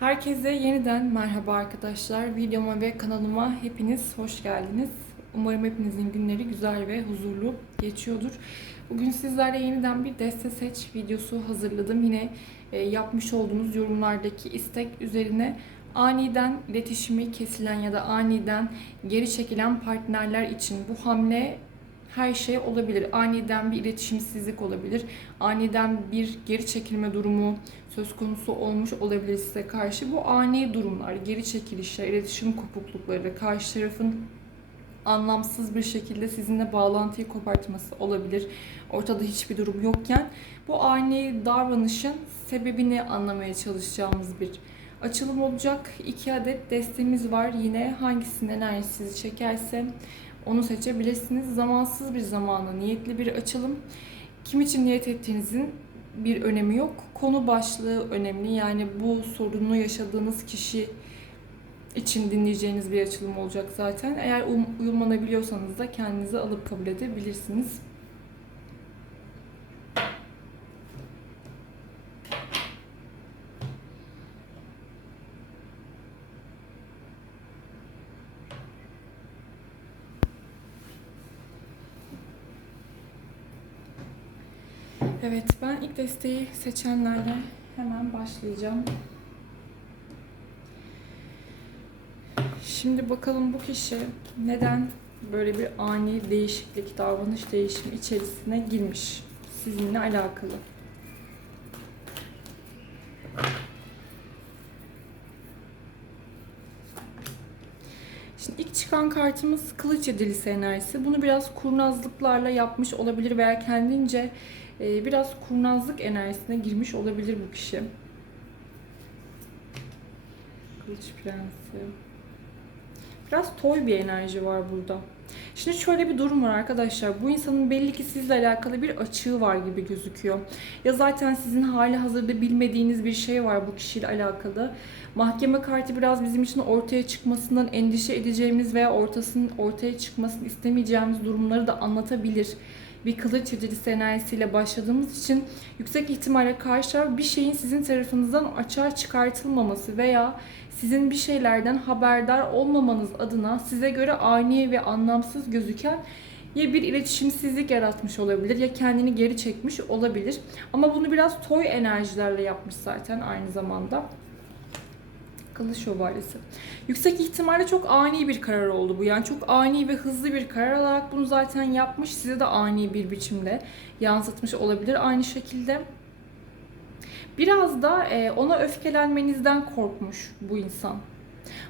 Herkese yeniden merhaba arkadaşlar. Videoma ve kanalıma hepiniz hoş geldiniz. Umarım hepinizin günleri güzel ve huzurlu geçiyordur. Bugün sizlerle yeniden bir deste seç videosu hazırladım. Yine e, yapmış olduğunuz yorumlardaki istek üzerine aniden iletişimi kesilen ya da aniden geri çekilen partnerler için bu hamle her şey olabilir. Aniden bir iletişimsizlik olabilir. Aniden bir geri çekilme durumu söz konusu olmuş olabilir size karşı. Bu ani durumlar, geri çekilişler, iletişim kopuklukları, karşı tarafın anlamsız bir şekilde sizinle bağlantıyı kopartması olabilir. Ortada hiçbir durum yokken bu ani davranışın sebebini anlamaya çalışacağımız bir açılım olacak. İki adet destemiz var. Yine hangisinin enerjisi çekerse onu seçebilirsiniz. Zamansız bir zamana niyetli bir açılım. Kim için niyet ettiğinizin bir önemi yok. Konu başlığı önemli. Yani bu sorunu yaşadığınız kişi için dinleyeceğiniz bir açılım olacak zaten. Eğer um, uyumlanabiliyorsanız da kendinizi alıp kabul edebilirsiniz. Evet, ben ilk desteği seçenlerle hemen başlayacağım. Şimdi bakalım bu kişi neden böyle bir ani değişiklik, davranış değişimi içerisine girmiş sizinle alakalı. Şimdi ilk çıkan kartımız kılıç yedilisi enerjisi. Bunu biraz kurnazlıklarla yapmış olabilir veya kendince e, biraz kurnazlık enerjisine girmiş olabilir bu kişi. Kılıç prensi. Biraz toy bir enerji var burada. Şimdi şöyle bir durum var arkadaşlar. Bu insanın belli ki sizle alakalı bir açığı var gibi gözüküyor. Ya zaten sizin hali hazırda bilmediğiniz bir şey var bu kişiyle alakalı. Mahkeme kartı biraz bizim için ortaya çıkmasından endişe edeceğimiz veya ortasının ortaya çıkmasını istemeyeceğimiz durumları da anlatabilir. Bir kılıç yedilisi enerjisiyle başladığımız için yüksek ihtimalle karşı taraf bir şeyin sizin tarafınızdan açığa çıkartılmaması veya sizin bir şeylerden haberdar olmamanız adına size göre ani ve anlamsız gözüken ya bir iletişimsizlik yaratmış olabilir ya kendini geri çekmiş olabilir. Ama bunu biraz toy enerjilerle yapmış zaten aynı zamanda. Kılıç şövalyesi. Yüksek ihtimalle çok ani bir karar oldu bu. Yani çok ani ve hızlı bir karar olarak bunu zaten yapmış. Size de ani bir biçimde yansıtmış olabilir aynı şekilde. Biraz da e, ona öfkelenmenizden korkmuş bu insan.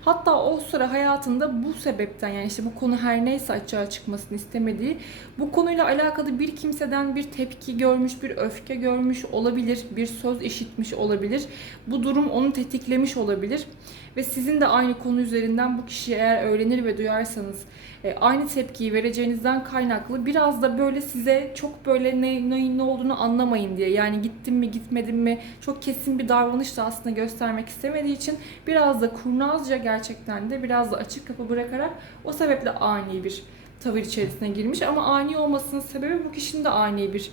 Hatta o sıra hayatında bu sebepten yani işte bu konu her neyse açığa çıkmasını istemediği bu konuyla alakalı bir kimseden bir tepki görmüş, bir öfke görmüş olabilir, bir söz işitmiş olabilir. Bu durum onu tetiklemiş olabilir ve sizin de aynı konu üzerinden bu kişiyi eğer öğrenir ve duyarsanız e, aynı tepkiyi vereceğinizden kaynaklı biraz da böyle size çok böyle ne, ne, ne olduğunu anlamayın diye yani gittim mi gitmedim mi çok kesin bir davranış da aslında göstermek istemediği için biraz da kurnazca gerçekten de biraz da açık kapı bırakarak o sebeple ani bir tavır içerisine girmiş ama ani olmasının sebebi bu kişinin de ani bir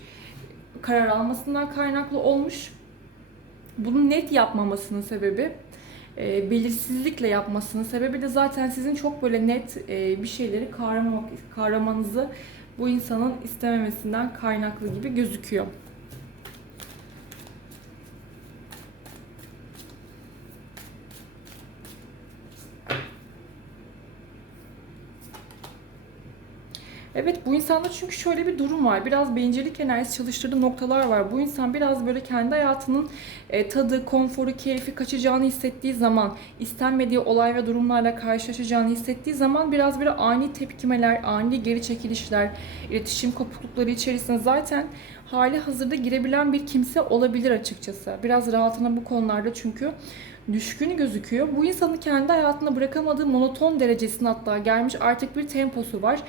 karar almasından kaynaklı olmuş. Bunu net yapmamasının sebebi e, belirsizlikle yapmasının sebebi de zaten sizin çok böyle net e, bir şeyleri kavrama, kavramanızı bu insanın istememesinden kaynaklı gibi gözüküyor. Evet bu insanda çünkü şöyle bir durum var. Biraz bencillik enerjisi çalıştırdığı noktalar var. Bu insan biraz böyle kendi hayatının e, tadı, konforu, keyfi kaçacağını hissettiği zaman, istenmediği olay ve durumlarla karşılaşacağını hissettiği zaman biraz böyle ani tepkimeler, ani geri çekilişler, iletişim kopuklukları içerisinde zaten hali hazırda girebilen bir kimse olabilir açıkçası. Biraz rahatına bu konularda çünkü düşkün gözüküyor. Bu insanı kendi hayatına bırakamadığı monoton derecesine hatta gelmiş artık bir temposu var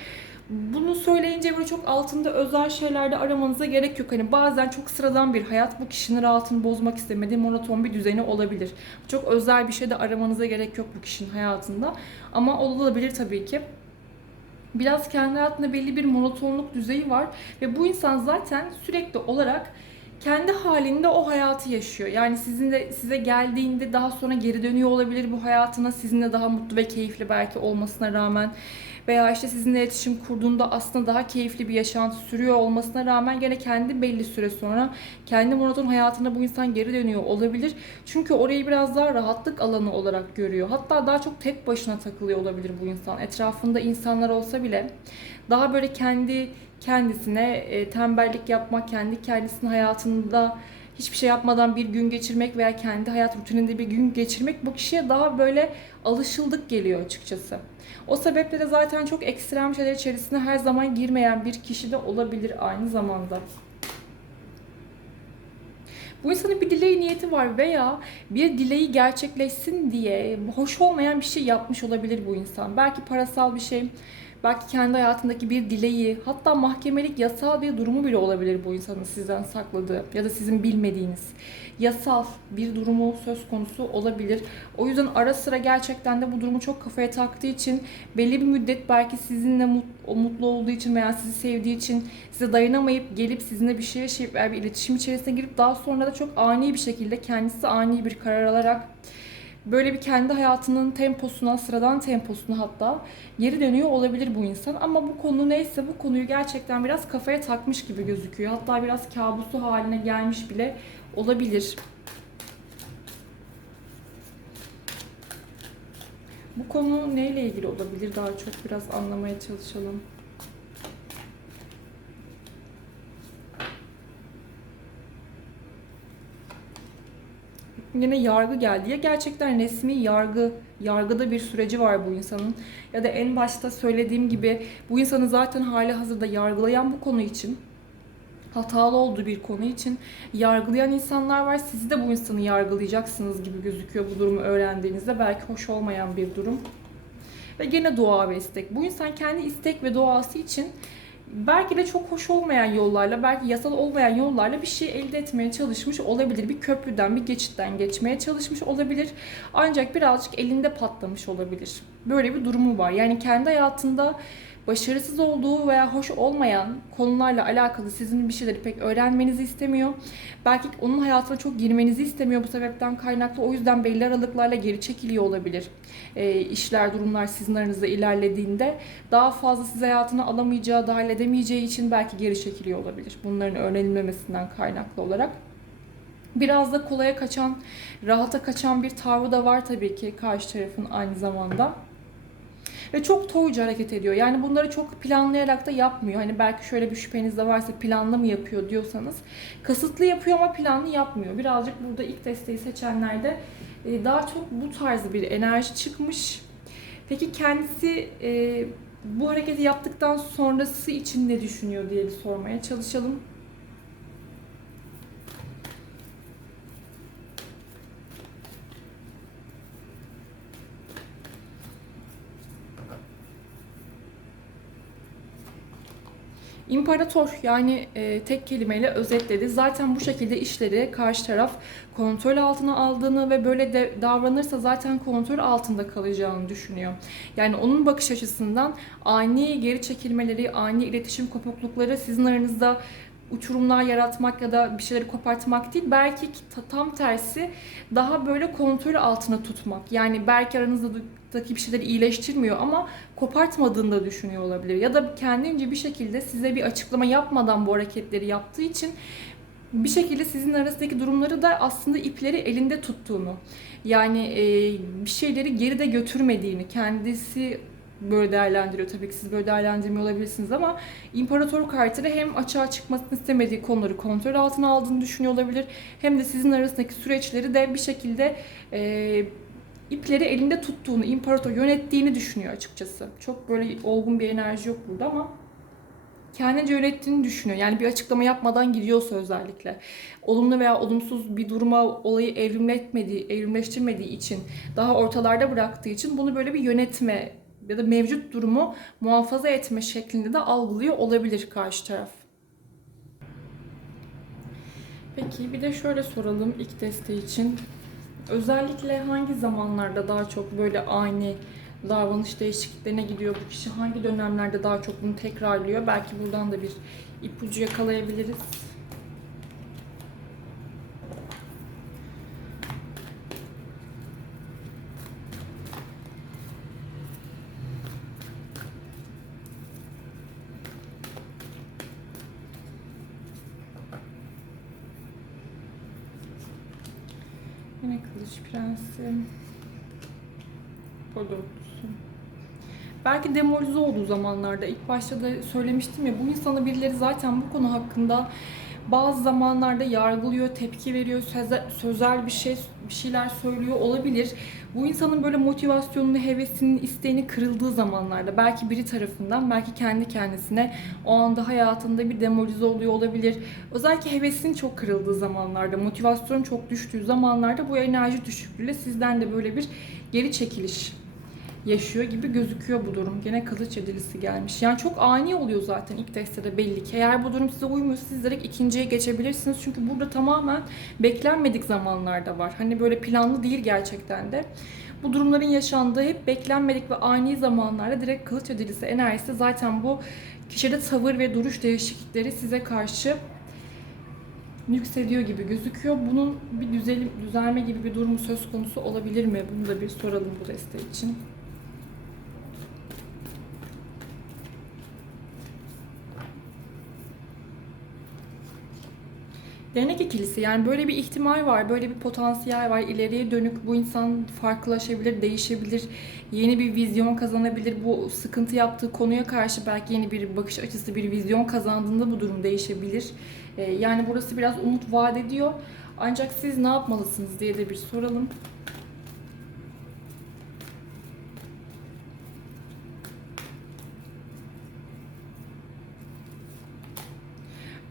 bunu söyleyince böyle çok altında özel şeylerde aramanıza gerek yok. Hani bazen çok sıradan bir hayat bu kişinin rahatını bozmak istemediği monoton bir düzeni olabilir. Çok özel bir şey de aramanıza gerek yok bu kişinin hayatında. Ama olabilir tabii ki. Biraz kendi hayatında belli bir monotonluk düzeyi var ve bu insan zaten sürekli olarak kendi halinde o hayatı yaşıyor. Yani sizin de size geldiğinde daha sonra geri dönüyor olabilir bu hayatına. Sizinle daha mutlu ve keyifli belki olmasına rağmen veya işte sizinle iletişim kurduğunda aslında daha keyifli bir yaşantı sürüyor olmasına rağmen gene kendi belli süre sonra kendi monoton hayatına bu insan geri dönüyor olabilir. Çünkü orayı biraz daha rahatlık alanı olarak görüyor. Hatta daha çok tek başına takılıyor olabilir bu insan. Etrafında insanlar olsa bile daha böyle kendi kendisine e, tembellik yapmak, kendi kendisinin hayatında hiçbir şey yapmadan bir gün geçirmek veya kendi hayat rutininde bir gün geçirmek bu kişiye daha böyle alışıldık geliyor açıkçası. O sebeple de zaten çok ekstrem şeyler içerisine her zaman girmeyen bir kişi de olabilir aynı zamanda. Bu insanın bir dileği niyeti var veya bir dileği gerçekleşsin diye hoş olmayan bir şey yapmış olabilir bu insan. Belki parasal bir şey, belki kendi hayatındaki bir dileği, hatta mahkemelik yasal bir durumu bile olabilir bu insanın sizden sakladığı ya da sizin bilmediğiniz yasal bir durumu söz konusu olabilir. O yüzden ara sıra gerçekten de bu durumu çok kafaya taktığı için belli bir müddet belki sizinle mutlu olduğu için veya sizi sevdiği için size dayanamayıp gelip sizinle bir şey yaşayıp bir iletişim içerisine girip daha sonra da çok ani bir şekilde kendisi ani bir karar alarak böyle bir kendi hayatının temposuna, sıradan temposuna hatta geri dönüyor olabilir bu insan. Ama bu konu neyse bu konuyu gerçekten biraz kafaya takmış gibi gözüküyor. Hatta biraz kabusu haline gelmiş bile olabilir. Bu konu neyle ilgili olabilir? Daha çok biraz anlamaya çalışalım. Yine yargı geldi. Ya gerçekten resmi yargı, yargıda bir süreci var bu insanın. Ya da en başta söylediğim gibi bu insanı zaten hali hazırda yargılayan bu konu için hatalı olduğu bir konu için yargılayan insanlar var. Siz de bu insanı yargılayacaksınız gibi gözüküyor bu durumu öğrendiğinizde. Belki hoş olmayan bir durum. Ve gene dua ve istek. Bu insan kendi istek ve duası için belki de çok hoş olmayan yollarla, belki yasal olmayan yollarla bir şey elde etmeye çalışmış olabilir. Bir köprüden, bir geçitten geçmeye çalışmış olabilir. Ancak birazcık elinde patlamış olabilir. Böyle bir durumu var. Yani kendi hayatında başarısız olduğu veya hoş olmayan konularla alakalı sizin bir şeyleri pek öğrenmenizi istemiyor. Belki onun hayatına çok girmenizi istemiyor bu sebepten kaynaklı. O yüzden belli aralıklarla geri çekiliyor olabilir. E, işler, durumlar sizin aranızda ilerlediğinde daha fazla siz hayatına alamayacağı, dahil edemeyeceği için belki geri çekiliyor olabilir. Bunların öğrenilmemesinden kaynaklı olarak. Biraz da kolaya kaçan, rahata kaçan bir tavrı da var tabii ki karşı tarafın aynı zamanda ve çok toyca hareket ediyor. Yani bunları çok planlayarak da yapmıyor. Hani belki şöyle bir şüpheniz de varsa planlı mı yapıyor diyorsanız kasıtlı yapıyor ama planlı yapmıyor. Birazcık burada ilk desteği seçenlerde e, daha çok bu tarz bir enerji çıkmış. Peki kendisi e, bu hareketi yaptıktan sonrası için ne düşünüyor diye bir sormaya çalışalım. İmparator yani e, tek kelimeyle özetledi. Zaten bu şekilde işleri karşı taraf kontrol altına aldığını ve böyle de davranırsa zaten kontrol altında kalacağını düşünüyor. Yani onun bakış açısından ani geri çekilmeleri, ani iletişim kopuklukları sizin aranızda uçurumlar yaratmak ya da bir şeyleri kopartmak değil. Belki tam tersi daha böyle kontrol altına tutmak. Yani belki aranızdaki bir şeyleri iyileştirmiyor ama kopartmadığını da düşünüyor olabilir. Ya da kendince bir şekilde size bir açıklama yapmadan bu hareketleri yaptığı için bir şekilde sizin arasındaki durumları da aslında ipleri elinde tuttuğunu, yani bir şeyleri geride götürmediğini, kendisi böyle değerlendiriyor. Tabii ki siz böyle değerlendirmiyor olabilirsiniz ama imparator kartıyla hem açığa çıkmasını istemediği konuları kontrol altına aldığını düşünüyor olabilir. Hem de sizin arasındaki süreçleri de bir şekilde e, ipleri elinde tuttuğunu, imparator yönettiğini düşünüyor açıkçası. Çok böyle olgun bir enerji yok burada ama kendince yönettiğini düşünüyor. Yani bir açıklama yapmadan gidiyorsa özellikle. Olumlu veya olumsuz bir duruma olayı evrimletmediği, evrimleştirmediği için, daha ortalarda bıraktığı için bunu böyle bir yönetme ya da mevcut durumu muhafaza etme şeklinde de algılıyor olabilir karşı taraf. Peki bir de şöyle soralım ilk desteği için. Özellikle hangi zamanlarda daha çok böyle ani davranış değişikliklerine gidiyor bu kişi? Hangi dönemlerde daha çok bunu tekrarlıyor? Belki buradan da bir ipucu yakalayabiliriz. Yine kılıç prensi. Podortusu. Belki demoralize olduğu zamanlarda ilk başta da söylemiştim ya bu insanı birileri zaten bu konu hakkında bazı zamanlarda yargılıyor, tepki veriyor, söze- sözel bir şey bir şeyler söylüyor olabilir. Bu insanın böyle motivasyonunu, hevesinin, isteğini kırıldığı zamanlarda belki biri tarafından, belki kendi kendisine o anda hayatında bir demoralize oluyor olabilir. Özellikle hevesinin çok kırıldığı zamanlarda, motivasyonun çok düştüğü zamanlarda bu enerji düşüklüğüyle sizden de böyle bir geri çekiliş yaşıyor gibi gözüküyor bu durum. Gene kılıç yedilisi gelmiş. Yani çok ani oluyor zaten ilk destede belli ki. Eğer bu durum size uymuyorsa siz direkt ikinciye geçebilirsiniz. Çünkü burada tamamen beklenmedik zamanlarda var. Hani böyle planlı değil gerçekten de. Bu durumların yaşandığı hep beklenmedik ve ani zamanlarda direkt kılıç yedilisi enerjisi zaten bu kişide tavır ve duruş değişiklikleri size karşı yükseliyor gibi gözüküyor. Bunun bir düzelim, düzelme gibi bir durumu söz konusu olabilir mi? Bunu da bir soralım bu deste için. Denek ikilisi yani böyle bir ihtimal var, böyle bir potansiyel var. İleriye dönük bu insan farklılaşabilir, değişebilir, yeni bir vizyon kazanabilir. Bu sıkıntı yaptığı konuya karşı belki yeni bir bakış açısı, bir vizyon kazandığında bu durum değişebilir. Ee, Yani burası biraz umut vaat ediyor. Ancak siz ne yapmalısınız diye de bir soralım.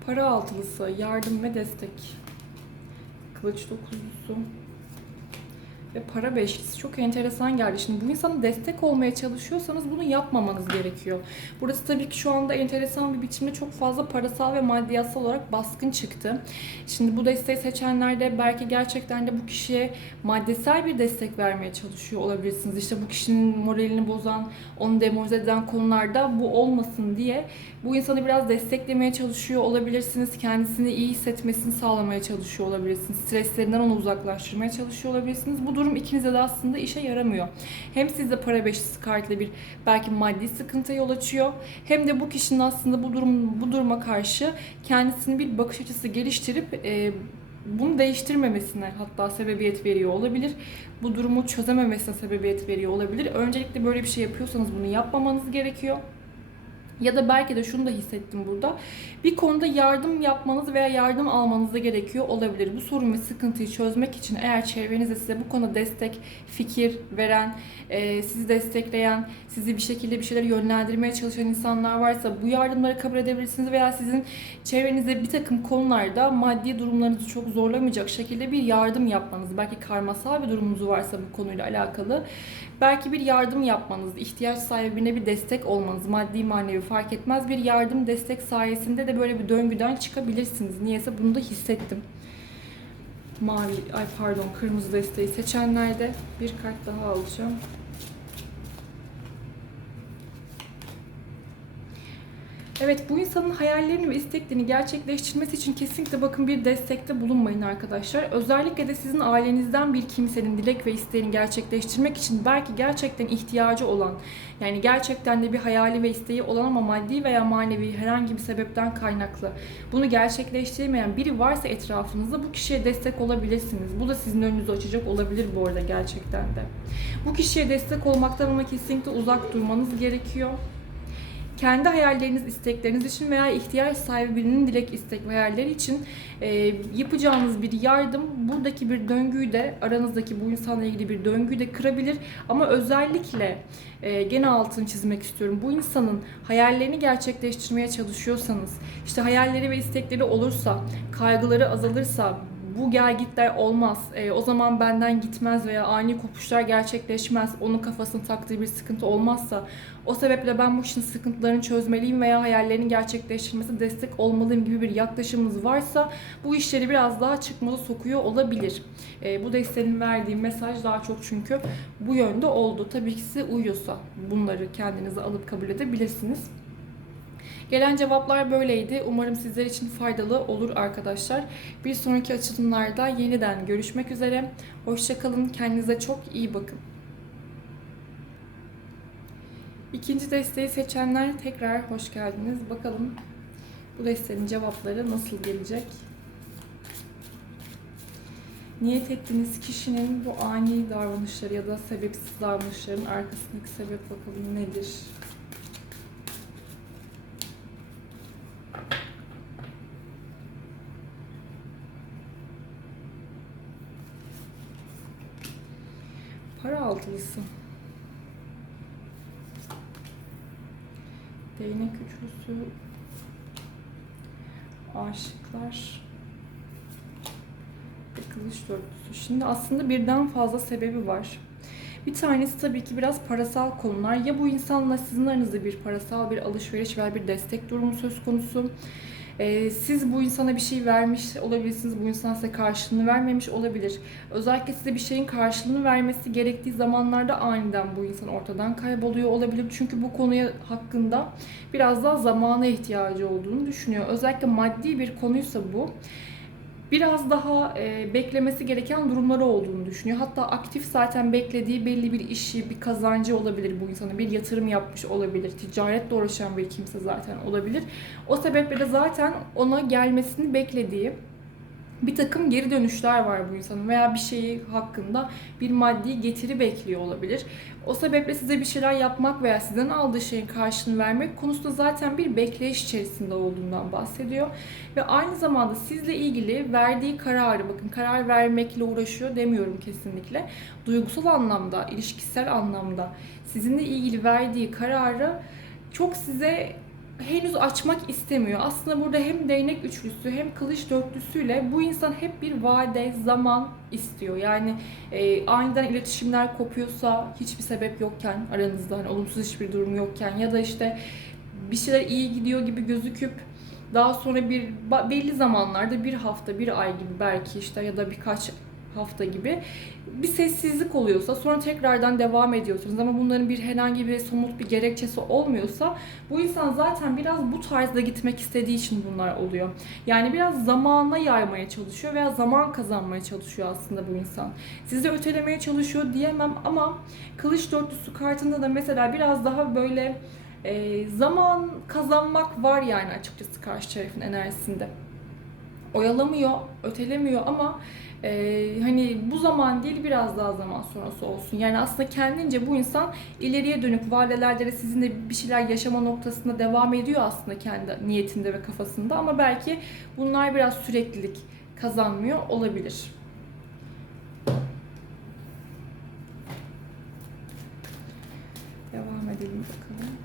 Para altılısı, yardım ve destek. Kılıç dokuzlusu. Ve para beşlisi çok enteresan geldi. Şimdi bu insana destek olmaya çalışıyorsanız bunu yapmamanız gerekiyor. Burası tabii ki şu anda enteresan bir biçimde çok fazla parasal ve maddiyatsal olarak baskın çıktı. Şimdi bu desteği seçenler de belki gerçekten de bu kişiye maddesel bir destek vermeye çalışıyor olabilirsiniz. İşte bu kişinin moralini bozan, onu demoralize eden konularda bu olmasın diye bu insanı biraz desteklemeye çalışıyor olabilirsiniz. Kendisini iyi hissetmesini sağlamaya çalışıyor olabilirsiniz. Streslerinden onu uzaklaştırmaya çalışıyor olabilirsiniz. Bu durum ikinize de aslında işe yaramıyor. Hem sizde para beşlisi kartıyla bir belki maddi sıkıntı yol açıyor. Hem de bu kişinin aslında bu durum bu duruma karşı kendisini bir bakış açısı geliştirip e, bunu değiştirmemesine hatta sebebiyet veriyor olabilir. Bu durumu çözememesine sebebiyet veriyor olabilir. Öncelikle böyle bir şey yapıyorsanız bunu yapmamanız gerekiyor. Ya da belki de şunu da hissettim burada. Bir konuda yardım yapmanız veya yardım almanız da gerekiyor olabilir. Bu sorun ve sıkıntıyı çözmek için eğer çevrenizde size bu konuda destek, fikir veren, e, sizi destekleyen, sizi bir şekilde bir şeyler yönlendirmeye çalışan insanlar varsa bu yardımları kabul edebilirsiniz veya sizin çevrenizde bir takım konularda maddi durumlarınızı çok zorlamayacak şekilde bir yardım yapmanız, belki karmasal bir durumunuz varsa bu konuyla alakalı belki bir yardım yapmanız, ihtiyaç sahibine bir destek olmanız, maddi manevi fark etmez bir yardım destek sayesinde de böyle bir döngüden çıkabilirsiniz. Niyeyse bunu da hissettim. Mavi, ay pardon kırmızı desteği seçenlerde bir kart daha alacağım. Evet bu insanın hayallerini ve isteklerini gerçekleştirmesi için kesinlikle bakın bir destekte bulunmayın arkadaşlar. Özellikle de sizin ailenizden bir kimsenin dilek ve isteğini gerçekleştirmek için belki gerçekten ihtiyacı olan yani gerçekten de bir hayali ve isteği olan ama maddi veya manevi herhangi bir sebepten kaynaklı bunu gerçekleştiremeyen biri varsa etrafınızda bu kişiye destek olabilirsiniz. Bu da sizin önünüzü açacak olabilir bu arada gerçekten de. Bu kişiye destek olmaktan ama kesinlikle uzak durmanız gerekiyor kendi hayalleriniz, istekleriniz için veya ihtiyaç sahibi birinin dilek, istek ve hayalleri için e, yapacağınız bir yardım buradaki bir döngüyü de aranızdaki bu insanla ilgili bir döngüyü de kırabilir. Ama özellikle e, gene altını çizmek istiyorum. Bu insanın hayallerini gerçekleştirmeye çalışıyorsanız, işte hayalleri ve istekleri olursa, kaygıları azalırsa, bu gelgitler olmaz. E, o zaman benden gitmez veya ani kopuşlar gerçekleşmez. Onun kafasını taktığı bir sıkıntı olmazsa o sebeple ben bu kişinin sıkıntılarını çözmeliyim veya hayallerini gerçekleştirmesi destek olmalıyım gibi bir yaklaşımınız varsa bu işleri biraz daha çıkmaza sokuyor olabilir. E, bu desteğin verdiği mesaj daha çok çünkü bu yönde oldu. Tabii ki size uyuyorsa bunları kendinize alıp kabul edebilirsiniz. Gelen cevaplar böyleydi. Umarım sizler için faydalı olur arkadaşlar. Bir sonraki açılımlarda yeniden görüşmek üzere. Hoşçakalın. Kendinize çok iyi bakın. İkinci desteği seçenler tekrar hoş geldiniz. Bakalım bu desteğin cevapları nasıl gelecek? Niyet ettiğiniz kişinin bu ani davranışları ya da sebepsiz davranışların arkasındaki sebep bakalım nedir? Para altılısı. Değnek üçlüsü. Aşıklar. Ve kılıç dörtlüsü. Şimdi aslında birden fazla sebebi var. Bir tanesi tabii ki biraz parasal konular. Ya bu insanla sizin aranızda bir parasal bir alışveriş veya bir destek durumu söz konusu. Ee, siz bu insana bir şey vermiş olabilirsiniz. Bu insan size karşılığını vermemiş olabilir. Özellikle size bir şeyin karşılığını vermesi gerektiği zamanlarda aniden bu insan ortadan kayboluyor olabilir. Çünkü bu konuya hakkında biraz daha zamana ihtiyacı olduğunu düşünüyor. Özellikle maddi bir konuysa bu biraz daha e, beklemesi gereken durumları olduğunu düşünüyor. Hatta aktif zaten beklediği belli bir işi, bir kazancı olabilir bu insanın. Bir yatırım yapmış olabilir. Ticaretle uğraşan bir kimse zaten olabilir. O sebeple de zaten ona gelmesini beklediği bir takım geri dönüşler var bu insanın veya bir şeyi hakkında bir maddi getiri bekliyor olabilir. O sebeple size bir şeyler yapmak veya sizden aldığı şeyin karşılığını vermek konusunda zaten bir bekleyiş içerisinde olduğundan bahsediyor. Ve aynı zamanda sizle ilgili verdiği kararı, bakın karar vermekle uğraşıyor demiyorum kesinlikle. Duygusal anlamda, ilişkisel anlamda sizinle ilgili verdiği kararı çok size henüz açmak istemiyor. Aslında burada hem değnek üçlüsü hem kılıç dörtlüsüyle bu insan hep bir vade, zaman istiyor. Yani e, aniden iletişimler kopuyorsa hiçbir sebep yokken aranızda hani olumsuz hiçbir durum yokken ya da işte bir şeyler iyi gidiyor gibi gözüküp daha sonra bir belli zamanlarda bir hafta, bir ay gibi belki işte ya da birkaç hafta gibi bir sessizlik oluyorsa sonra tekrardan devam ediyorsunuz ama bunların bir herhangi bir somut bir gerekçesi olmuyorsa bu insan zaten biraz bu tarzda gitmek istediği için bunlar oluyor. Yani biraz zamana yaymaya çalışıyor veya zaman kazanmaya çalışıyor aslında bu insan. Sizi ötelemeye çalışıyor diyemem ama kılıç dörtlüsü kartında da mesela biraz daha böyle e, zaman kazanmak var yani açıkçası karşı tarafın enerjisinde. Oyalamıyor, ötelemiyor ama ee, hani bu zaman değil biraz daha zaman sonrası olsun. Yani aslında kendince bu insan ileriye dönük vadelerde sizinle bir şeyler yaşama noktasında devam ediyor aslında kendi niyetinde ve kafasında ama belki bunlar biraz süreklilik kazanmıyor olabilir. Devam edelim bakalım.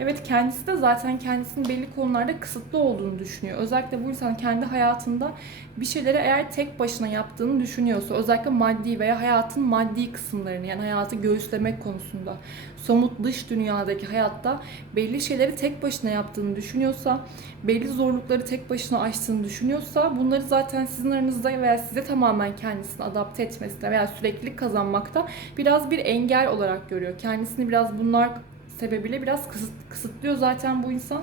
Evet kendisi de zaten kendisinin belli konularda kısıtlı olduğunu düşünüyor. Özellikle bu insan kendi hayatında bir şeyleri eğer tek başına yaptığını düşünüyorsa özellikle maddi veya hayatın maddi kısımlarını yani hayatı göğüslemek konusunda somut dış dünyadaki hayatta belli şeyleri tek başına yaptığını düşünüyorsa belli zorlukları tek başına aştığını düşünüyorsa bunları zaten sizin aranızda veya size tamamen kendisini adapte etmesine veya süreklilik kazanmakta biraz bir engel olarak görüyor. Kendisini biraz bunlar sebebiyle biraz kısıt, kısıtlıyor zaten bu insan.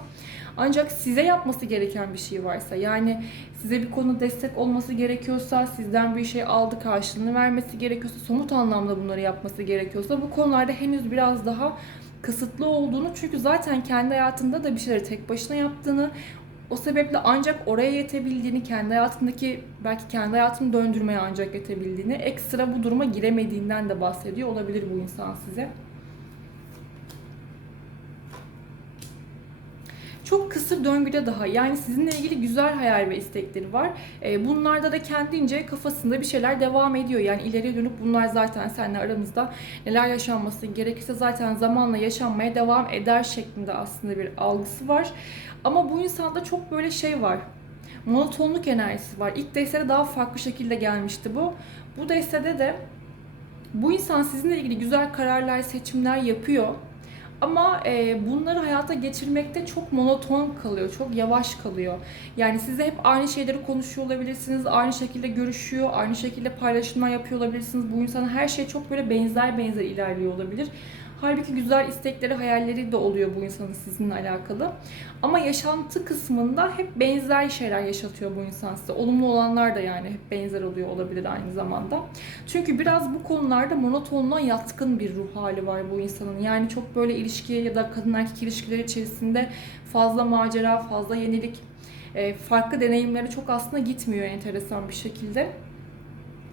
Ancak size yapması gereken bir şey varsa yani size bir konu destek olması gerekiyorsa, sizden bir şey aldı karşılığını vermesi gerekiyorsa, somut anlamda bunları yapması gerekiyorsa bu konularda henüz biraz daha kısıtlı olduğunu çünkü zaten kendi hayatında da bir şeyleri tek başına yaptığını o sebeple ancak oraya yetebildiğini, kendi hayatındaki belki kendi hayatını döndürmeye ancak yetebildiğini, ekstra bu duruma giremediğinden de bahsediyor olabilir bu insan size. Çok kısır döngüde daha. Yani sizinle ilgili güzel hayal ve istekleri var. E, bunlarda da kendince kafasında bir şeyler devam ediyor. Yani ileriye dönüp bunlar zaten seninle aramızda neler yaşanması gerekirse zaten zamanla yaşanmaya devam eder şeklinde aslında bir algısı var. Ama bu insanda çok böyle şey var. Monotonluk enerjisi var. İlk destede daha farklı şekilde gelmişti bu. Bu destede de bu insan sizinle ilgili güzel kararlar, seçimler yapıyor ama e, bunları hayata geçirmekte çok monoton kalıyor, çok yavaş kalıyor. Yani size hep aynı şeyleri konuşuyor olabilirsiniz, aynı şekilde görüşüyor, aynı şekilde paylaşımlar yapıyor olabilirsiniz. Bu insanın her şey çok böyle benzer benzer ilerliyor olabilir. Halbuki güzel istekleri, hayalleri de oluyor bu insanın sizinle alakalı. Ama yaşantı kısmında hep benzer şeyler yaşatıyor bu insan size. Olumlu olanlar da yani hep benzer oluyor olabilir aynı zamanda. Çünkü biraz bu konularda monotonluğa yatkın bir ruh hali var bu insanın. Yani çok böyle ilişkiye ya da kadın erkek ilişkileri içerisinde fazla macera, fazla yenilik, e, farklı deneyimlere çok aslında gitmiyor enteresan bir şekilde.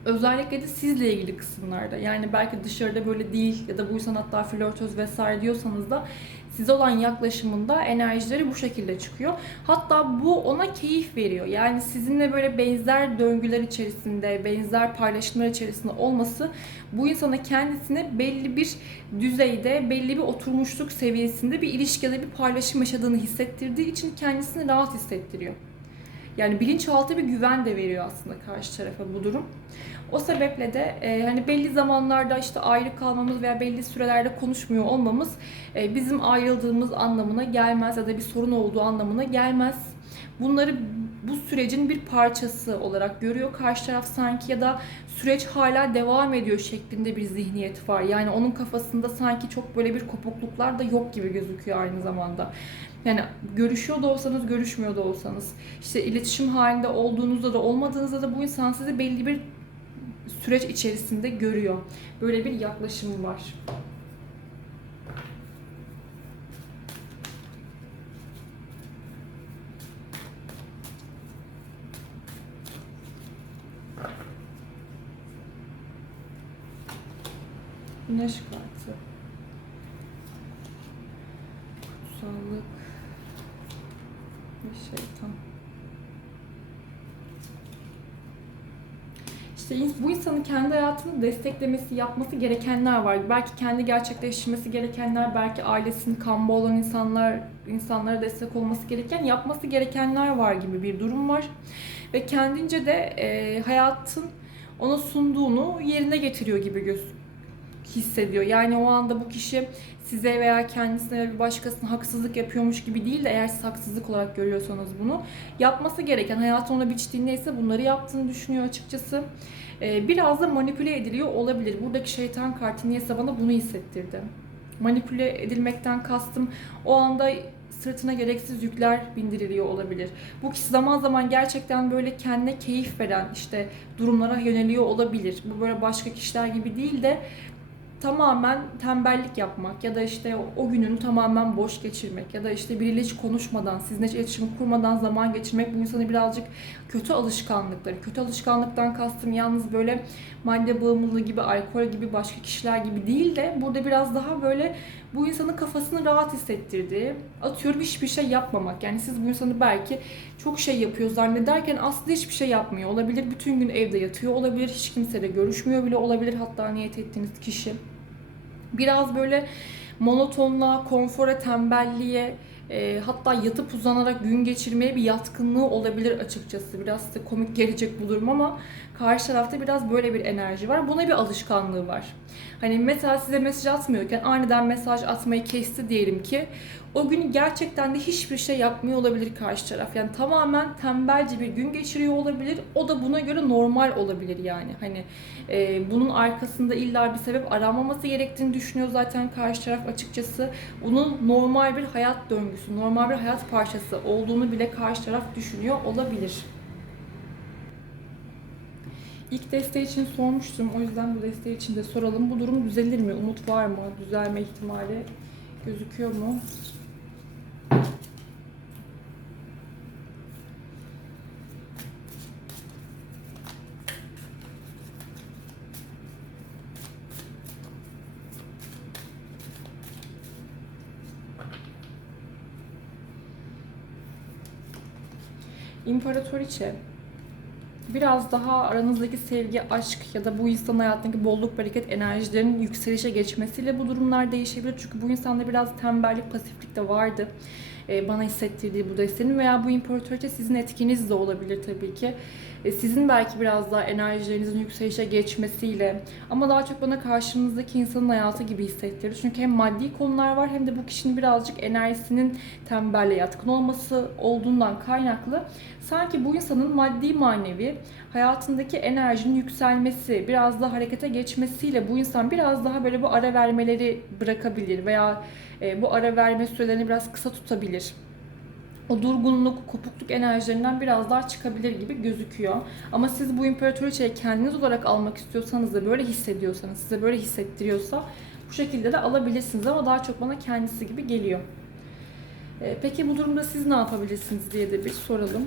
Özellikle de sizle ilgili kısımlarda. Yani belki dışarıda böyle değil ya da bu insan hatta flörtöz vesaire diyorsanız da size olan yaklaşımında enerjileri bu şekilde çıkıyor. Hatta bu ona keyif veriyor. Yani sizinle böyle benzer döngüler içerisinde, benzer paylaşımlar içerisinde olması bu insana kendisine belli bir düzeyde, belli bir oturmuşluk seviyesinde bir ilişki ya da bir paylaşım yaşadığını hissettirdiği için kendisini rahat hissettiriyor. Yani bilinçaltı bir güven de veriyor aslında karşı tarafa bu durum. O sebeple de e, hani belli zamanlarda işte ayrı kalmamız veya belli sürelerde konuşmuyor olmamız e, bizim ayrıldığımız anlamına gelmez ya da bir sorun olduğu anlamına gelmez. Bunları bu sürecin bir parçası olarak görüyor karşı taraf sanki ya da süreç hala devam ediyor şeklinde bir zihniyet var. Yani onun kafasında sanki çok böyle bir kopukluklar da yok gibi gözüküyor aynı zamanda. Yani görüşüyor da olsanız, görüşmüyor da olsanız, işte iletişim halinde olduğunuzda da olmadığınızda da bu insan sizi belli bir süreç içerisinde görüyor. Böyle bir yaklaşımı var. Güneş kartı. Kutsallık ve şeytan. İşte bu insanın kendi hayatını desteklemesi, yapması gerekenler var. Belki kendi gerçekleştirmesi gerekenler, belki ailesinin kamba olan insanlar, insanlara destek olması gereken, yapması gerekenler var gibi bir durum var. Ve kendince de e, hayatın ona sunduğunu yerine getiriyor gibi göz hissediyor. Yani o anda bu kişi size veya kendisine veya bir başkasına haksızlık yapıyormuş gibi değil de eğer siz haksızlık olarak görüyorsanız bunu yapması gereken hayatı ona biçtiği neyse bunları yaptığını düşünüyor açıkçası. Ee, biraz da manipüle ediliyor olabilir. Buradaki şeytan kartı niyeyse bana bunu hissettirdi. Manipüle edilmekten kastım o anda sırtına gereksiz yükler bindiriliyor olabilir. Bu kişi zaman zaman gerçekten böyle kendine keyif veren işte durumlara yöneliyor olabilir. Bu böyle başka kişiler gibi değil de tamamen tembellik yapmak ya da işte o gününü tamamen boş geçirmek ya da işte biriyle hiç konuşmadan, sizinle hiç iletişim kurmadan zaman geçirmek bu insanı birazcık kötü alışkanlıkları. Kötü alışkanlıktan kastım yalnız böyle madde bağımlılığı gibi, alkol gibi, başka kişiler gibi değil de burada biraz daha böyle bu insanın kafasını rahat hissettirdiği, atıyorum hiçbir şey yapmamak. Yani siz bu insanı belki çok şey yapıyor zannederken aslında hiçbir şey yapmıyor olabilir. Bütün gün evde yatıyor olabilir, hiç kimseyle görüşmüyor bile olabilir hatta niyet ettiğiniz kişi biraz böyle monotonluğa, konfora, tembelliğe, e, hatta yatıp uzanarak gün geçirmeye bir yatkınlığı olabilir açıkçası. Biraz size komik gelecek bu durum ama karşı tarafta biraz böyle bir enerji var. Buna bir alışkanlığı var. Hani mesela size mesaj atmıyorken aniden mesaj atmayı kesti diyelim ki o gün gerçekten de hiçbir şey yapmıyor olabilir karşı taraf. Yani tamamen tembelce bir gün geçiriyor olabilir. O da buna göre normal olabilir yani. Hani e, bunun arkasında illa bir sebep aranmaması gerektiğini düşünüyor zaten karşı taraf açıkçası. Bunun normal bir hayat döngüsü, normal bir hayat parçası olduğunu bile karşı taraf düşünüyor olabilir. İlk desteği için sormuştum. O yüzden bu desteği için de soralım. Bu durum düzelir mi? Umut var mı? Düzelme ihtimali gözüküyor mu? İmparatoriçe biraz daha aranızdaki sevgi, aşk ya da bu insanın hayatındaki bolluk, bereket enerjilerinin yükselişe geçmesiyle bu durumlar değişebilir. Çünkü bu insanda biraz tembellik, pasiflik de vardı. e, bana hissettirdiği bu destenin veya bu imparatorite sizin etkiniz de olabilir tabii ki. E, Sizin belki biraz daha enerjilerinizin yükselişe geçmesiyle ama daha çok bana karşınızdaki insanın hayatı gibi hissettirdi. Çünkü hem maddi konular var hem de bu kişinin birazcık enerjisinin tembelle yatkın olması olduğundan kaynaklı sanki bu insanın maddi manevi hayatındaki enerjinin yükselmesi, biraz daha harekete geçmesiyle bu insan biraz daha böyle bu ara vermeleri bırakabilir veya e, bu ara verme sürelerini biraz kısa tutabilir o durgunluk, kopukluk enerjilerinden biraz daha çıkabilir gibi gözüküyor. Ama siz bu imparatoriçeyi kendiniz olarak almak istiyorsanız da böyle hissediyorsanız, size böyle hissettiriyorsa bu şekilde de alabilirsiniz ama daha çok bana kendisi gibi geliyor. Ee, Peki bu durumda siz ne yapabilirsiniz diye de bir soralım.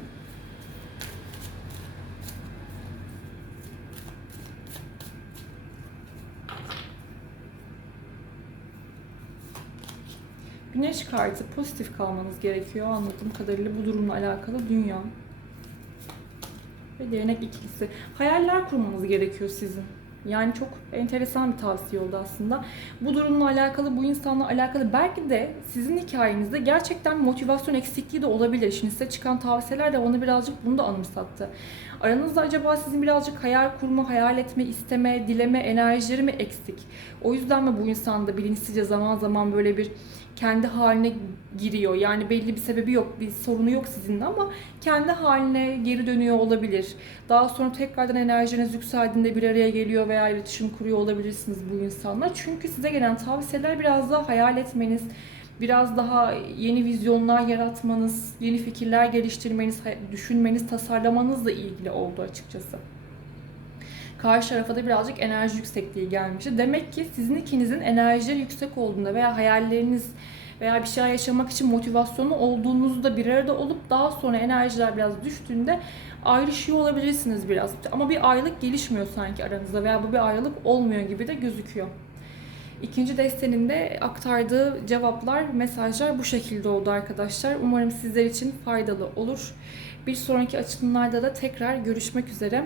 Güneş kartı pozitif kalmanız gerekiyor anladığım kadarıyla bu durumla alakalı dünya. Ve değnek ikilisi. Hayaller kurmanız gerekiyor sizin. Yani çok enteresan bir tavsiye oldu aslında. Bu durumla alakalı, bu insanla alakalı belki de sizin hikayenizde gerçekten motivasyon eksikliği de olabilir. Şimdi size çıkan tavsiyeler de onu birazcık bunu da anımsattı. Aranızda acaba sizin birazcık hayal kurma, hayal etme, isteme, dileme enerjileri mi eksik? O yüzden mi bu insan da bilinçsizce zaman zaman böyle bir kendi haline giriyor. Yani belli bir sebebi yok, bir sorunu yok sizinle ama kendi haline geri dönüyor olabilir. Daha sonra tekrardan enerjiniz yükseldiğinde bir araya geliyor veya iletişim kuruyor olabilirsiniz bu insanla. Çünkü size gelen tavsiyeler biraz daha hayal etmeniz, biraz daha yeni vizyonlar yaratmanız, yeni fikirler geliştirmeniz, düşünmeniz, tasarlamanızla ilgili oldu açıkçası. Karşı tarafa da birazcık enerji yüksekliği gelmişti. Demek ki sizin ikinizin enerjileri yüksek olduğunda veya hayalleriniz veya bir şeyler yaşamak için motivasyonu olduğunuzda bir arada olup daha sonra enerjiler biraz düştüğünde ayrışıyor olabilirsiniz biraz. Ama bir ayrılık gelişmiyor sanki aranızda veya bu bir ayrılık olmuyor gibi de gözüküyor. İkinci destenin de aktardığı cevaplar, mesajlar bu şekilde oldu arkadaşlar. Umarım sizler için faydalı olur. Bir sonraki açılımlarda da tekrar görüşmek üzere.